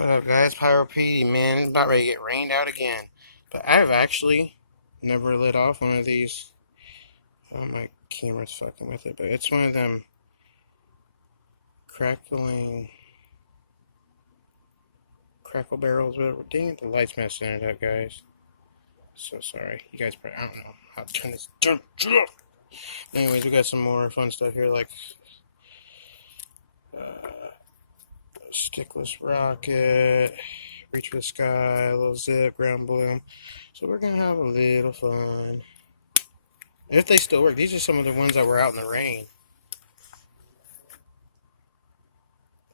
What up, guys? Pyro man. It's about ready to get rained out again. But I've actually never lit off one of these. Oh, my camera's fucking with it, but it's one of them crackle barrels, whatever. Dang it, the light's messing it up, guys. So sorry. You guys probably, I don't know how to turn this down. Anyways, we got some more fun stuff here, like stickless rocket, reach for the sky, a little zip, ground bloom. So we're gonna have a little fun. If they still work, these are some of the ones that were out in the rain.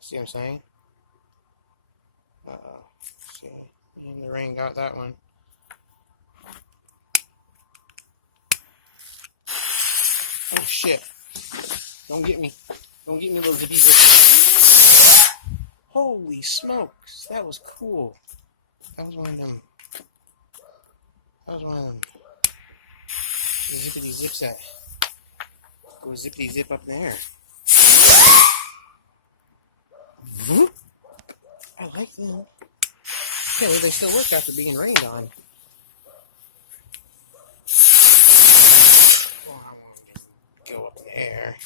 See what I'm saying? See, and the rain got that one. Oh shit! Don't get me, little zippy zip. Holy smokes, that was cool. That was one of them. Zippity zips that go zippity zip up in the air. Whoop. I like them. Yeah, they still work after being rained on. Well, I want to go up in the air.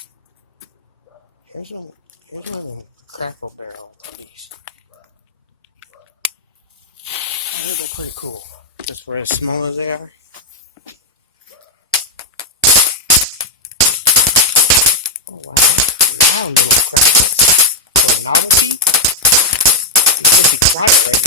Here's one of them crackle barrel puppies. I think they're pretty cool. Just for as small as they are. Oh wow, now little crackle. For novelty, it should be chocolate.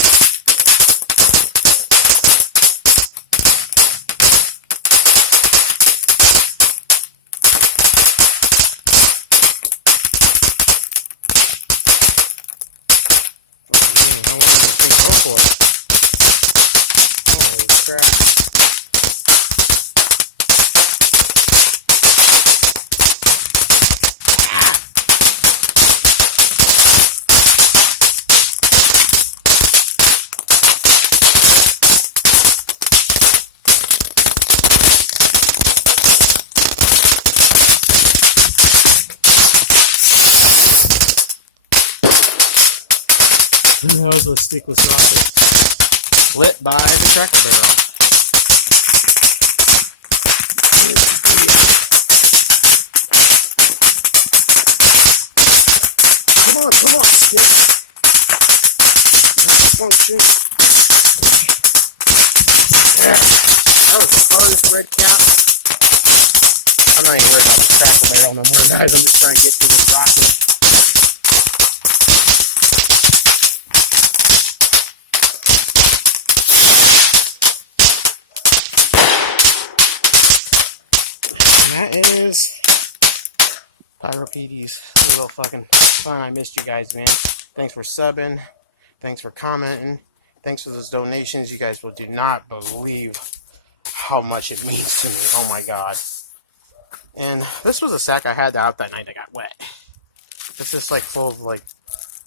Holy crap. That was a stickless rocket lit by the cracker barrel. Come on, shit. Come on, shit. That was the hardest red cap. I'm not even worried about the cracker barrel no more, guys. I'm just trying to get to this rocket. That is Pyro PD's little fucking fun. I missed you guys, man. Thanks for subbing. Thanks for commenting. Thanks for those donations. You guys do not believe how much it means to me. Oh my god. And this was a sack I had out that night that got wet. It's just like full of like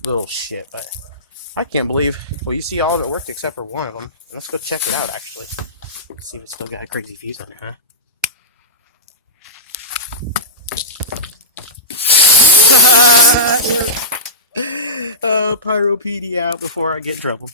little shit. But I can't believe. Well, you see, all of it worked except for one of them. Let's go check it out, actually. Let's see if it's still got a crazy fuse on it, huh? Pyro PD out before I get trouble.